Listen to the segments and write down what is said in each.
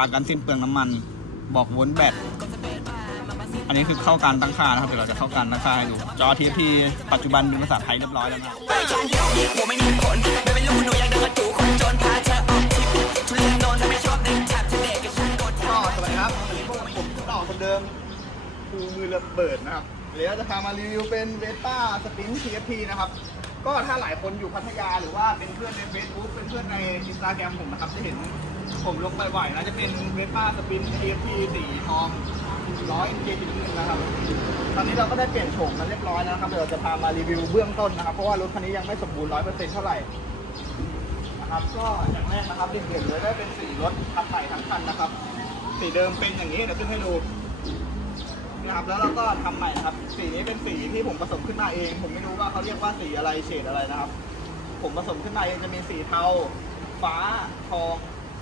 าการสิ้นเปลืองน้ำมัน บอกวนแบตอันนี้คือเข้าการตั้งค่านะครับเดี๋ยวเราจะเข้าการตั้งค่าให้ดูจอ TFT ปัจจุบันเป็นภาษาไทยเรียบร้อยแล้วนะครับสวัสดีครับวันนี้พวกผมต่อคนเดิมครูมือระเบิดนะครับเดี๋ยวจะพามารีวิวเป็นเวสป้าสปิน TFT นะครับ ก็ถ้าหลายคนอยู่พัทยาหรือว่าเป็นเพื่อนใน Facebook เป็นเพื่อนในอินสตาแกรมผมนะครับจะเห็นผมลงบ่อยๆนะจะเป็นเวป้าสปิน TFT สีทองร้อยเจสิบนนะครับ ตอนนี้เราก็ได้เปลี่ยนโฉมมาเรียบร้อยแล้วนะครับเดี๋ยวเราจะพามารีวิวเบื้องต้นนะครับ เพราะว่ารถคันนี้ยังไม่สมบูรณ์ร้อยเปอร์เซ็นต์เท่าไหร่นะครับก็อย่างแรกนะครับเด่นๆเลยได้เป็นสีรถคันใหม่ทั้งคันนะครับ สีเดิมเป็นอย่างนี้เดี๋ยวขึ้นให้ดู นะครับ แล้วเราก็ทำใหม่นะครับ สีนี้เป็นสีที่ผมผสมขึ้นมาเอง ผมไม่รู้ว่าเขาเรียกว่าสีอะไรเฉดอะไรนะครับ ผมผสมขึ้นมาเองจะมีสีเทา ฟ้า ทอง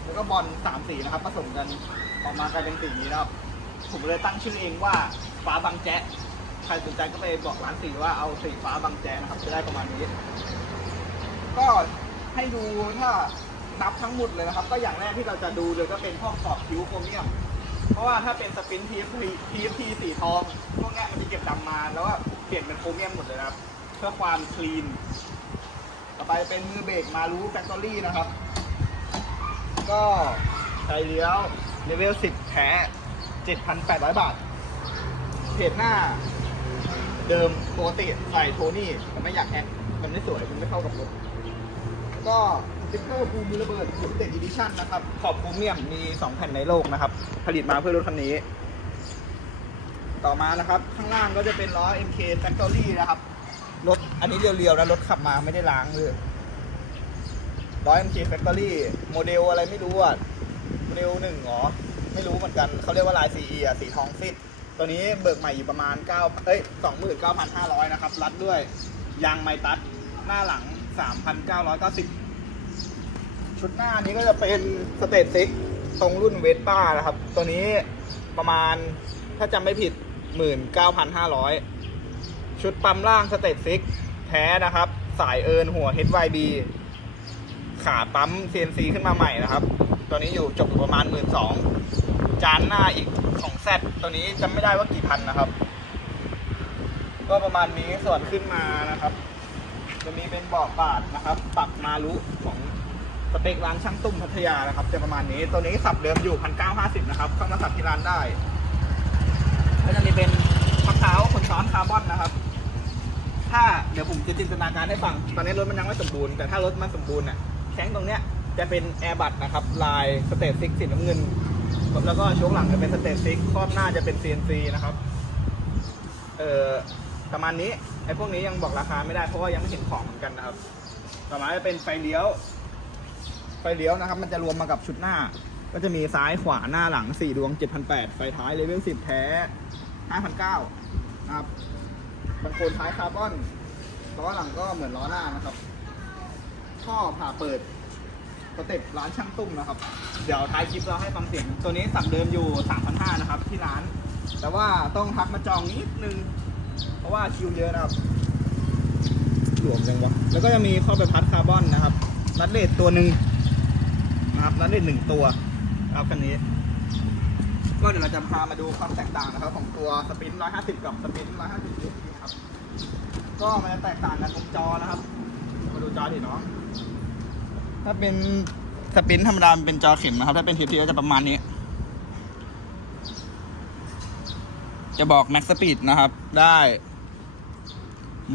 แล้วก็บอลสามสีนะครับ ผสมกันออกมากลายเป็นสีนี้นะครับ ผมเลยตั้งชื่อเองว่าฟ้าบางแจ๊ะใครสนใจก็ไปบอกร้านสีว่าเอาสีฟ้าบางแจ๊นะครับจะได้ประมาณนี้ ก็ให้ดูถ้านับทั้งหมดเลยนะครับ ก็อย่างแรกที่เราจะดูเลยก็เป็นห้องขอบคิ้วโครเมียม เพราะว่าถ้าเป็นสปินทีฟทีฟทีสีทองพวกเนี้ยมันจะเก็บดำมา แล้วก็เปลี่ยนเป็นโครเมียมหมดเลยนะครับเพื่อความคลีน ต่อไปเป็นมือเบรกมารู้แฟคทอรี่นะครับ ก็ไฟเลี้ยวเลเวล10แท้7,800 บาทเพจหน้า เดิมปกติใส่โทนี่มันไม่อยากแฮกมันไม่สวยมันไม่เข้ากับรถ ก็สติ๊กเกอร์ภูมิระเบิดลิมิเต็ดอีดิชั่นนะครับ ขอบพรีเมียมมี 2 แผ่นในโลกนะครับ ผลิตมาเพื่อรถคันนี้ ต่อมานะครับ ข้างล่างก็จะเป็นล้อ MK Factory นะครับ รถอันนี้เรียวๆนะรถขับมาไม่ได้ล้างเลยล้อ MK Factory โมเดลอะไรไม่รู้อะโมเดลหนึ่งเหรอ ไม่รู้เหมือนกันเขาเรียกว่าลาย CE อะสีทองฟิตตัวนี้เบิกใหม่อยู่ประมาณ9เอ้ย29,500 นะครับ รัดด้วยยางไมตัสหน้าหลัง 3,990 ชุดหน้านี้ก็จะเป็นสเตทซิกตรงรุ่นเวสป้านะครับ ตัวนี้ประมาณถ้าจำไม่ผิด 19,500 ชุดปั๊มล่างสเตทซิกแท้นะครับ สายเอินหัว HYB ขาปั๊ม CNC ขึ้นมาใหม่นะครับ ตัวนี้อยู่จบอยู่ประมาณ 1 2ื่นจานหน้าอีกของแซดตัวนี้จำไม่ได้ว่ากี่พันนะครับ ก็ประมาณนี้ส่วนขึ้นมานะครับ จะมีเป็นเบาะบาดนะครับปรับมารุของ สเปคร้านช่างตุ้มพัทยานะครับจะประมาณนี้ ตัวนี้สับเดิมอยู่พันเก้าห้าสิบนะครับเข้ามาสับที่ร้านได้ก็จะมีเป็นมะพร้าวคนซ้อนคาร์บอนนะครับ ถ้าเดี๋ยวผมจะจินตนาการให้ฟัง ตอนนี้รถมันยังไม่สมบูรณ์แต่ถ้ารถมันสมบูรณ์เนี่ยแข้งตรงเนี้ยจะเป็นแอร์บัตนะครับ ลายสเตทซิกสีน้ำเงิน แล้วก็ช่วงหลังจะเป็นสเตทซิกครอบหน้าจะเป็น CNC นะครับ เอ่อประมาณนี้ไอ้พวกนี้ยังบอกราคาไม่ได้เพราะว่ายังไม่เห็นของเหมือนกันนะครับ ต่อมาจะเป็นไฟเลี้ยว ฟเลี้ยวนะครับ มันจะรวมมากับชุดหน้า ก็จะมีซ้ายขวาหน้าหลัง 4 ดวง 7,800 ไฟท้ายเลเวล10 แท้ 5,900นะครับบางโคนท้ายคาร์บอนล้อหลังก็เหมือนล้อหน้านะครับท่อผ่าเปิดสเต็ปร้านช่างตุ้มนะครับ เดี๋ยวท้ายคลิปเราให้ฟังเสียง ตัวนี้สั่งเดิมอยู่ 3,500นะครับ ที่ร้าน แต่ว่าต้องทักมาจองนิดนึง เพราะว่าคิวเยอะนะครับหลวมจังวะแล้วก็จะมีข้อไปพัดคาร์บอนนะครับ นัดเลทตัวหนึ่ง นะครับนัดเลทหนึ่งตัวนะครับคันนี้ ก็เดี๋ยวเราจะพามาดูความแตกต่างนะครับ ของตัวสปิน150 กับสปิน150 GT ครับ ก็มันจะแตกต่างกันตรงจอนะครับ มาดูจอดิเนาะถ้าเป็นสปินธรรมดาเป็นจอเข็มนะครับ ถ้าเป็นทีทีก็จะประมาณนี้ จะบอก Max Speed นะครับ ได้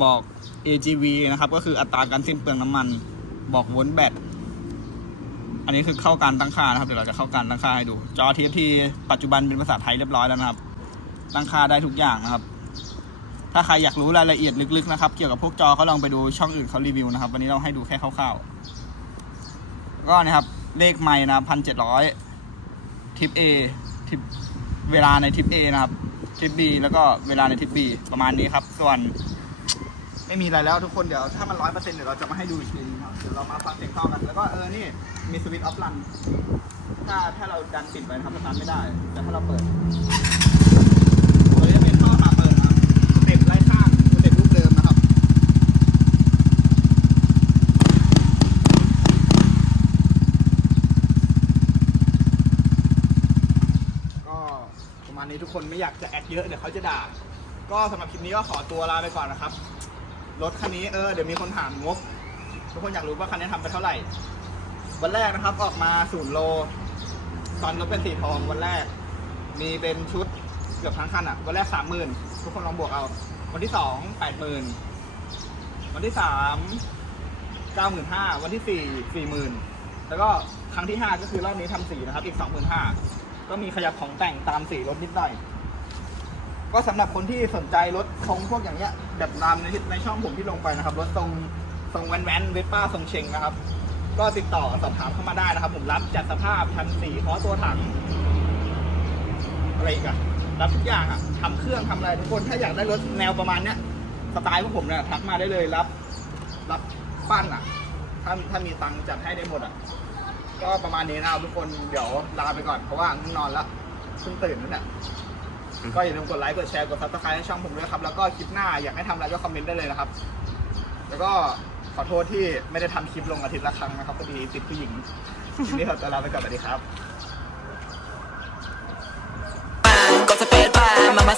บอก AGV นะครับ ก็คืออัตราการสิ้นเปลืองน้ำมัน บอกวนแบต นนี้คือเข้าการตั้งค่านะครับ เดี๋ยวเราจะเข้าการตั้งค่าให้ดู จอ TFT ปัจจุบันเป็นภาษาไทยเรียบร้อยแล้วนะครับ ตั้งค่าได้ทุกอย่างนะครับ ถ้าใครอยากรู้รายละเอียดลึกๆนะครับเกี่ยวกับพวกจอเขาลองไปดูช่องอื่นเขารีวิวนะครับ วันนี้เราให้ดูแค่คร่าวๆ ก็นะครับเลขไม่นะพันเจ็ดร้อยทิป A ทิปเวลาในทิป A นะครับทิป B แล้วก็เวลาในทิป B ประมาณนี้ครับ ส่วน ไม่มีอะไรแล้วทุกคนเดี๋ยวถ้ามันร้อยเปอร์เซ็นต์เดี๋ยวเราจะมาให้ดูอีกทีนึงครับเดี๋ยวเรามาฟังเสียงท่อกันแล้วก็เออนี่มีสวิตช์ออฟรันถ้าถ้าเราดันปิดไปครับมันดันไม่ได้ แต่ถ้าเราเปิดตัวนี้จะเป็นท่อผ่าเปิดครับสเต็ปไล่ข้างสเต็ปรูปเดิมนะครับกมาณนี้ทุกคนไม่อยากจะแอดเยอะเดี๋ยวเขาจะด่าก็สำหรับคลิปนี้ก็ขอตัวลาไปก่อนนะครับ รถคันนี้เออเดี๋ยวมีคนถามงบทุกคนอยากรู้ว่าคันนี้ทำไปเท่าไหร่ วันแรกนะครับออกมาศูนย์โล ตอนรถเป็นสีทองวันแรก มีเป็นชุดเกือบทั้งคันอะ วันแรกสามหมื่นทุกคนลองบวกเอา วันที่สองแปดหมื่นวันที่สามเก้าหมื่นห้าวันที่สี่สี่หมื่นแล้วก็ครั้งที่ห้าก็คือรอบนี้ทำสีนะครับ อีกสองหมื่นห้าก็มีขยับของแต่งตามสีรถนิดหน่อย ก็สำหรับคนที่สนใจรถทรงพวกอย่างเงี้ยแบบตามในในช่องผมที่ลงไปนะครับรถทรงทรงแวนแวนเวป้าทรงเชงนะครับ ก็ติดต่อสอบถามเข้ามาได้นะครับ ผมรับจัดสภาพทันสีขอตัวถังอะไรอีกอะรับทุกอย่างอะทำเครื่องทำอะไรทุกคนถ้าอยากได้รถแนวประมาณเนี้ยสไตล์พวกผมเนี่ยทักมาได้เลยรับ รับปั้นอะถ้าถ้ามีตังค์จัดให้ได้หมดอะก็ประมาณนี้นะครับทุกคนเดี๋ยวลาไปก่อนเพราะว่าง่วงนอนแล้วเพิ่งตื่นนั่นแหละ ก็อย่าลืมกดไลค์กดแชร์กดซับสไครต์ให้ช่องผมด้วยครับแล้วก็คลิปหน้าอยากให้ทำอะไรก็คอมเมนต์ได้เลยนะครับ แล้วก็ขอโทษที่ไม่ได้ทำคลิปลงอาทิตย์ละครั้งนะครับพอดีติดผู้หญิงทีนี้เราจะลาไปก่อนสวัสดีครับ กดสเปซบาร์มา